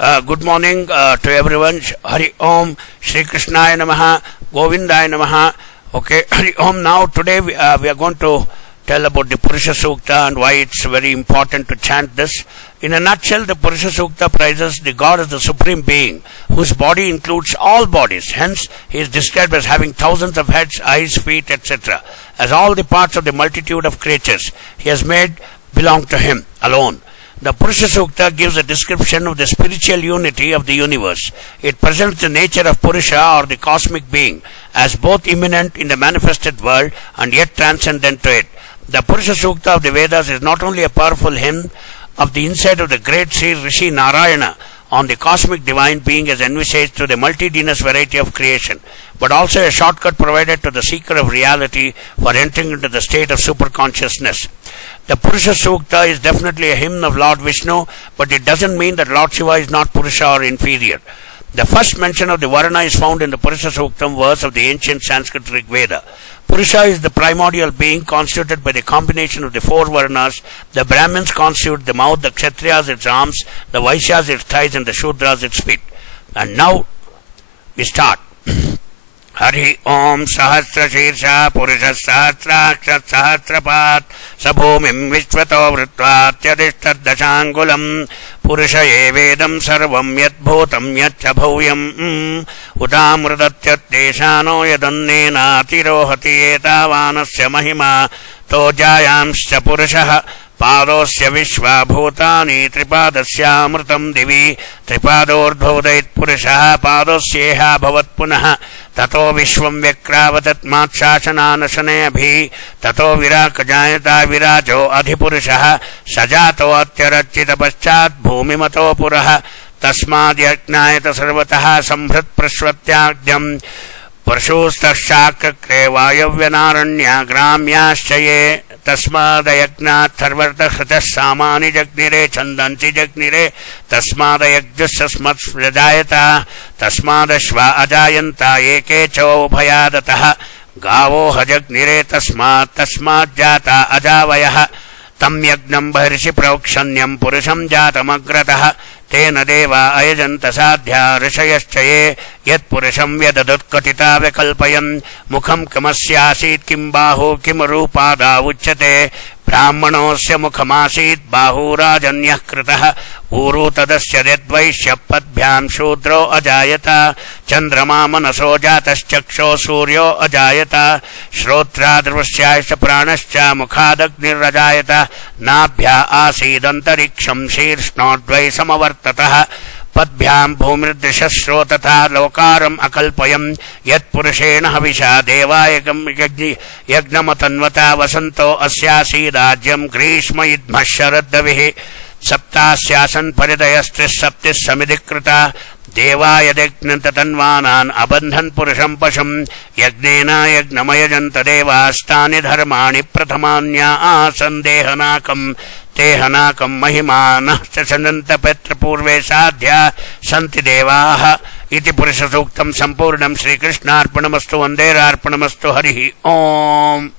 Good morning to everyone. Hari Om, Shri Krishnaya Namaha, Govindaya Namaha. Okay, Hari Om. Now today we are going to tell about the Purusha Sukta and why it's very important to chant this. In a nutshell, the Purusha Sukta praises the God as the Supreme Being, whose body includes all bodies. Hence, he is described as having thousands of heads, eyes, feet, etc. As all the parts of the multitude of creatures he has made belong to him alone. The Purusha Sukta gives a description of the spiritual unity of the universe. It presents the nature of Purusha or the cosmic being as both immanent in the manifested world and yet transcendent to it. The Purusha Sukta of the Vedas is not only a powerful hymn of the insight of the great Sri Rishi Narayana on the cosmic divine being as envisaged through the multitudinous variety of creation, but also a shortcut provided to the seeker of reality for entering into the state of superconsciousness. The Purusha Sukta is definitely a hymn of Lord Vishnu, but it doesn't mean that Lord Shiva is not Purusha or inferior. The first mention of the Varna is found in the Purusha Suktam verse of the ancient Sanskrit Rig Veda. Purusha is the primordial being constituted by the combination of the four Varnas. The Brahmins constitute the mouth, the Kshatriyas its arms, the Vaishyas its thighs, and the Shudras its feet. And now we start. Hari Om Sahasra Shirsha Purusha Sahasrakshat Sahasrapat Sabhumim Vishvato Vritvat Yadishtad Dashangulam Purusha Vedam Sarvam Yat Bhutam Yat Chabhuyam Utamrudatyat Deshano Yadannena Tirohati Etavanasya Mahima Tojayamsya Purushaha Padosya Vishva Bhutani Tripadasya Divi Tripadordhodait Purushaha Padosyeha Bhavat Punaha Tato Vishvam Vyakravatatat Matshashananashane Abhi Tato Virakajayata Virajo Adhipurushaha Sajato Atyarachita Paschat Bhumimato Puraha Tasmad Yaknayata Sarvataha Sambhrit Prashvatyagyam Parshustashakrare Vayavyanaranya Gramyaschaye Tasmadayaknat Sarvartakhritas Samani Jagnire Chandanti Jagnire Tasmadayakjusasmat Vrajayata Tasmadashva Ajayanta Eke Cho Bhayadataha Gavo Hajagnire Tasmad Jata Ajavayaha Tam Yagnam Bharishi Praukshanyam Purusham Jatamagratah Tena Deva Ayajanta Sadhya Rishayaschaye Yat Purusham Vyadadut Vikalpayan Mukham Kamasyasit Kim Bahu Kim Rupada Uchate Brahmanosya Mukhamasit Bahu Rajanyah Kritah Uru Tadasya Dedvaishya Padbhyam Shudro Ajayata Chandrama Manaso Jatas Chaksho Suryo Ajayata Shrotra Drvasyaisha Pranascha Mukhadagnir Ajayata Nabhya Asidantariksham Shirshnodvai Samavartatah Padbhyam Bhumirdrishasro Tatha Lokaram Akalpayam Yat Purushena Havisha Devayakam Yagnamatanvata Vasanto Asyasidajyam Grishma Idmasharaddhavihi Saptasyasan Paridayastris Saptis Samidikrita Devaya Deknantatanvanan Abandhan Purusham Pasham Yagnena Yagnamayananta Devastani Dharmani Prathamanya Asandehanakam Tehanakam Mahimana Sasananta Petra Purve Sadhya Santi Devaha Iti Purusha Suktam Sampurnam Sri Krishna Arpanamastu Vandera Arpanamastu Harihi Om.